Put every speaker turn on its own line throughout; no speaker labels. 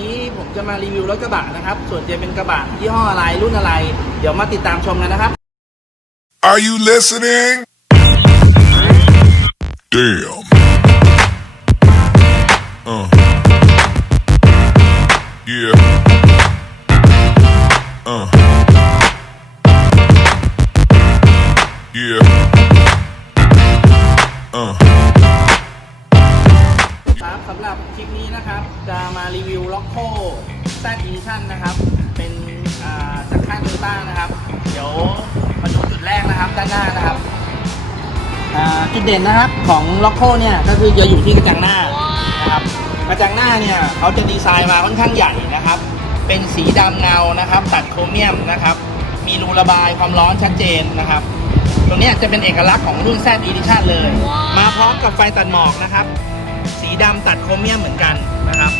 นี้ผมจะมารีวิวรถกระบะนะครับ ส่วนจะเป็นกระบะยี่ห้ออะไรรุ่นอะไร เดี๋ยวมาติดตามชมกันนะครับ
Are you listening? Damn. Uh. Yeah.
ครับสำหรับคลิปนี้นะครับ จะมารีวิวล็อกโค Z Edition นนะครับ เป็นจากค่ายโตโยต้านะครับ เดี๋ยวมาดูจุดแรกนะครับด้านหน้านะครับจุดเด่นนะครับของล็อกโคเนี่ยก็คือจะอยู่ที่กระจังหน้านะครับกระจังหน้าเนี่ยเขาจะดีไซน์มาค่อนข้างใหญ่นะครับ เป็นสีดำเงานะครับ ตัดโครเมียมนะครับ มีรูระบายความร้อนชัดเจนนะครับตรงนี้จะเป็นเอกลักษณ์ของรุ่น Z Edition เลย มาพร้อมกับไฟตัดหมอกนะครับ ดำตัดโครเมียมเหมือนกันนะครับ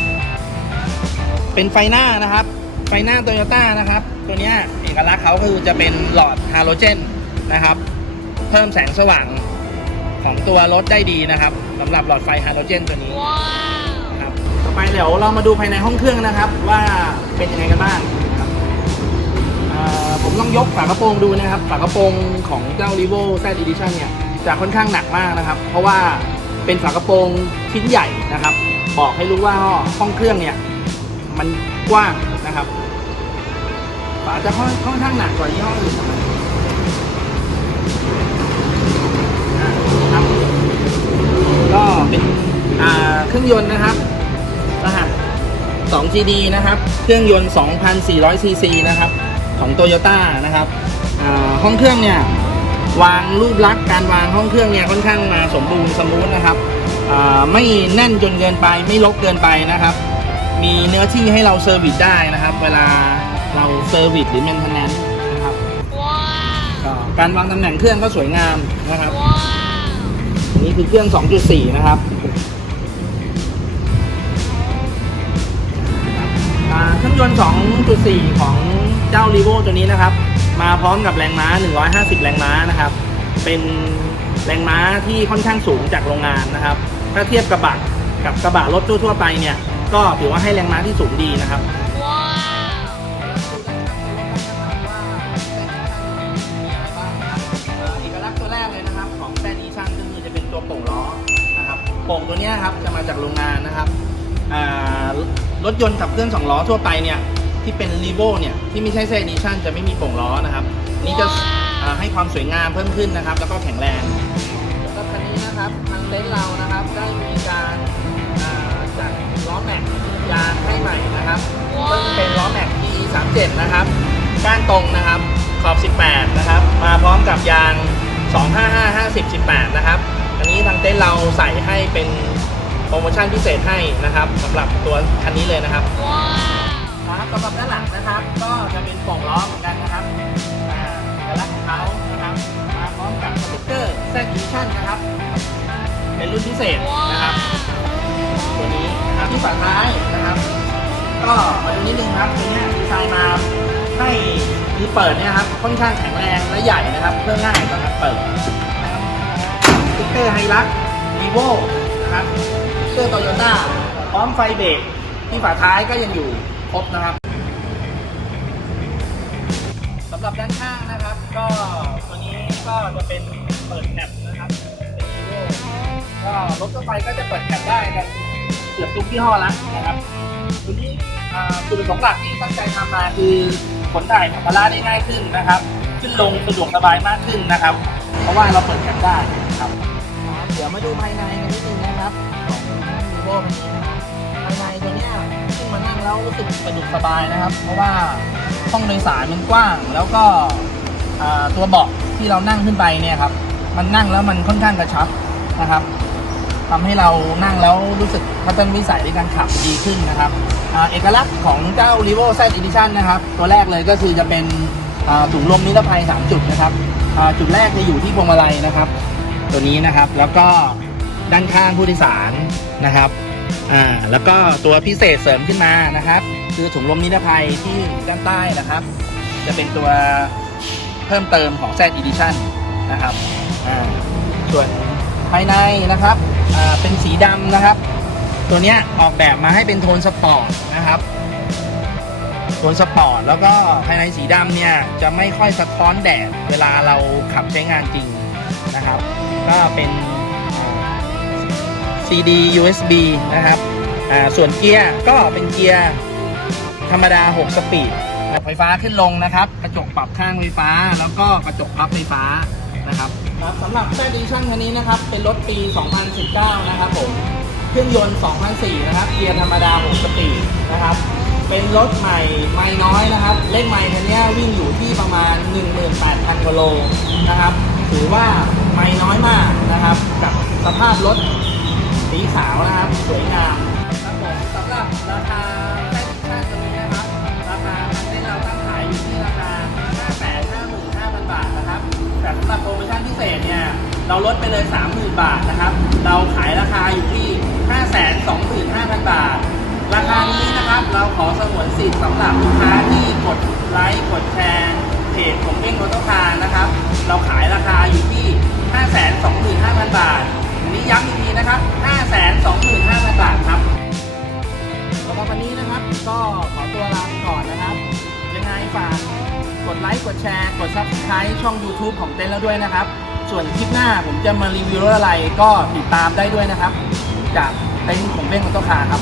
เป็นไฟหน้านะครับ ไฟหน้าโตโยต้านะครับ ตัวเนี้ยเอกลักษณ์เขาคือจะเป็นหลอดฮาโลเจนนะครับ เพิ่มแสงสว่างของตัวรถได้ดีนะครับสำหรับหลอดไฟฮาโลเจนตัวนี้ครับต่อไปเดี๋ยวเรามาดูภายในห้องเครื่องนะครับ ว่าเป็นยังไงกันบ้างผมลองยกฝากระโปรงดูนะครับ ฝากระโปรงของเจ้า r e v o Z Edition เนี่ยจะค่อนข้างหนักมากนะครับ เพราะว่า เป็นฝากระโปรงชิ้นใหญ่นะครับ บอกให้รู้ว่าห้องเครื่องเนี่ย มันกว้างนะครับฝาจะค่อนค่อนข้างหนักกว่ายี่ห้ออื่นหน่อยอ่าครับ ก็เป็นเครื่องยนต์นะครับรหัส 2GD นะครับ เครื่องยนต์ 2,400ซีซีนะครับ ของโตโยต้านะครับห้องเครื่องเนี่ย วางรูปลักษณ์การวางห้องเครื่องเนี่ยค่อนข้างมาสมบูรณ์สมูทนะครับอ่าไม่แน่นจนเกินไปไม่รกเกินไปนะครับ มีเนื้อที่ให้เราเซอร์วิสได้นะครับ เวลาเราเซอร์วิสหรือเมนเทนแนนซ์นะครับก็การวางตำแหน่งเครื่องก็สวยงามนะครับอันนี่คือเครื่อง 2.4 นะครับอ่าเครื่องยนต์ 2.4 ของเจ้า r e v o ตัวนี้นะครับ มาพร้อมกับแรงม้า 150 แรงม้านะครับ เป็นแรงม้าที่ค่อนข้างสูงจากโรงงานนะครับ ถ้าเทียบกระบะกับกระบะรถทั่วๆไปเนี่ย ก็ถือว่าให้แรงม้าที่สูงดีนะครับเอกลักษณ์ตัวแรกเลยนะครับ ของแซนอีชันก็คือจะเป็นตัวโป่งล้อนะครับ โป่งตัวเนี้ยครับจะมาจากโรงงานนะครับอ่ารถยนต์ขับเคลื่อนสองล้อทั่วไปเนี่ย ที่เป็นรีโวเนี่ยที่ไม่ใช่แซนอีชั่นจะไม่มีโป่งล้อนะครับ นี่จะอ่าให้ความสวยงามเพิ่มขึ้นนะครับ แล้วก็แข็งแรงสำหรับคันนี้นะครับทางเต็นท์เรานะครับได้มีการอ่าจัดล้อแม็กยางให้ใหม่นะครับซึ่งเป็นล้อแม็ก PE 37นะครับก้านตรงนะครับขอบ 18 นะครับ มาพร้อมกับยาง 255 50 18 นะครับ อันนี้ทางเต้นท์เราใส่ให้เป็นโปรโมชั่นพิเศษให้นะครับสำหรับตัวคันนี้เลยนะครับ ครับสำหรับด้านหลังนะครับ ก็จะเป็นโป่งล้อเหมือนกันนะครับอ่าเอกลักษณ์ของเขานะครับมาพร้อมกับสติ๊กเกอร์แซกิชั่นนะครับ เป็นรุ่นพิเศษนะครับตัวนี้นะครับที่ฝาท้ายนะครับ ก็มาดูนิดนึงครับตัวเนี้ยดีไซน์มาให้มีเปิดเนี่ยครับค่อนข้างแข็งแรงและใหญ่นะครับเพื่อง่ายต่อการเปิดนะครับสติ๊กเกอร์ไฮรักวีโวนะครับสติ๊กเกอร์โตโยต้าพร้อมไฟเบรกที่ฝาท้ายก็ยังอยู่ ครบนะครับสำหรับด้านข้างนะครับ ก็ตัวนี้ก็จะเป็นเปิดแคปนะครับเป็นวีโวก็รถทั่วไปก็จะเปิดแคปได้กันเกือบทุกยี่ห้อแล้วนะครับตัวนี้อ่าจุดประสงค์หลักที่ตั้งใจทำมาคือขนถ่ายสัมภาระได้ง่ายขึ้นนะครับ ขึ้นลงสะดวกสบายมากขึ้นนะครับ เพราะว่าเราเปิดแคปได้นะครับเดี๋ยวมาดูภายในกันนิดนึงนะครับของวีโวตัวนี้นะครับภายในตัวเนี้ย ขึ้นมานั่งแล้วรู้สึกสะดวกสบายนะครับ เพราะว่าห้องโดยสารมันกว้าง แล้วก็ตัวเบาะที่เรานั่งขึ้นไปเนี่ยครับ มันนั่งแล้วมันค่อนข้างกระชับนะครับทำให้เรานั่งแล้วรู้สึกพัฒนวิสัยในการขับดีขึ้นนะครับอเอกลักษณ์ของเจ้า r e v o Z Edition นะครับ ตัวแรกเลยก็คือจะเป็นถุงลมนิรภัย 3 จุดนะครับจุดแรกจะอยู่ที่พวงมาลัยนะครับ ตัวนี้นะครับแล้วก็ด้านข้างผู้โดยสารนะครับ อ่าแล้วก็ตัวพิเศษเสริมขึ้นมานะครับ คือถุงลมนิรภัยที่ด้านใต้นะครับ จะเป็นตัวเพิ่มเติมของ Z Edition นนะครับอ่าส่วนภายในนะครับอ่าเป็นสีดำนะครับ ตัวเนี้ยออกแบบมาให้เป็นโทนสปอร์ตนะครับโทนสปอร์ตแล้วก็ภายในสีดำเนี่ยจะไม่ค่อยสะท้อนแดดเวลาเราขับใช้งานจริงนะครับ ก็เป็น CD USB นะครับอ่าส่วนเกียร์ก็เป็นเกียร์ธรรมดา 6 สปีดไฟฟ้าขึ้นลงนะครับ กระจกปรับข้างไฟฟ้า แล้วก็กระจกพับไฟฟ้านะครับครับสำหรับแฟดิชั่นคันนี้นะครับ เป็นรถปี 2019 นะครับผม เครื่องยนต์ 2004 นะครับ เกียร์ธรรมดา 6 สปีดนะครับ เป็นรถใหม่ไม่น้อยนะครับ เลขไมล์คันนี้วิ่งอยู่ที่ประมาณ 18,000กิโลนะครับ ถือว่าไม่น้อยมากนะครับ กับสภาพรถ สีขาวนะครับ สวยงามครับผมสำหรับราคาแฟชั่นตัวนี้นะครับ ราคามันเราตั้งขายอยู่ที่ราคา555,000 บาทนะครับ แต่สำหรับโปรโมชั่นพิเศษเนี่ย เราลดไปเลย 30,000 บาทนะครับ เราขายราคาอยู่ที่ 525,000 บาท ราคานี้นะครับ เราขอสงวนสิทธิ์สำหรับลูกค้าที่กดไลค์ กดแชร์เพจผมเป้งรถคารนะครับ เราขายราคาอยู่ที่ ชร์ กด subscribe ช่อง YouTube ของเต้นแล้วด้วยนะครับ ส่วนคลิปหน้าผมจะมารีวิวอะไรก็ติดตามได้ด้วยนะครับ จากเต้นของเต้งของตัวคาครับ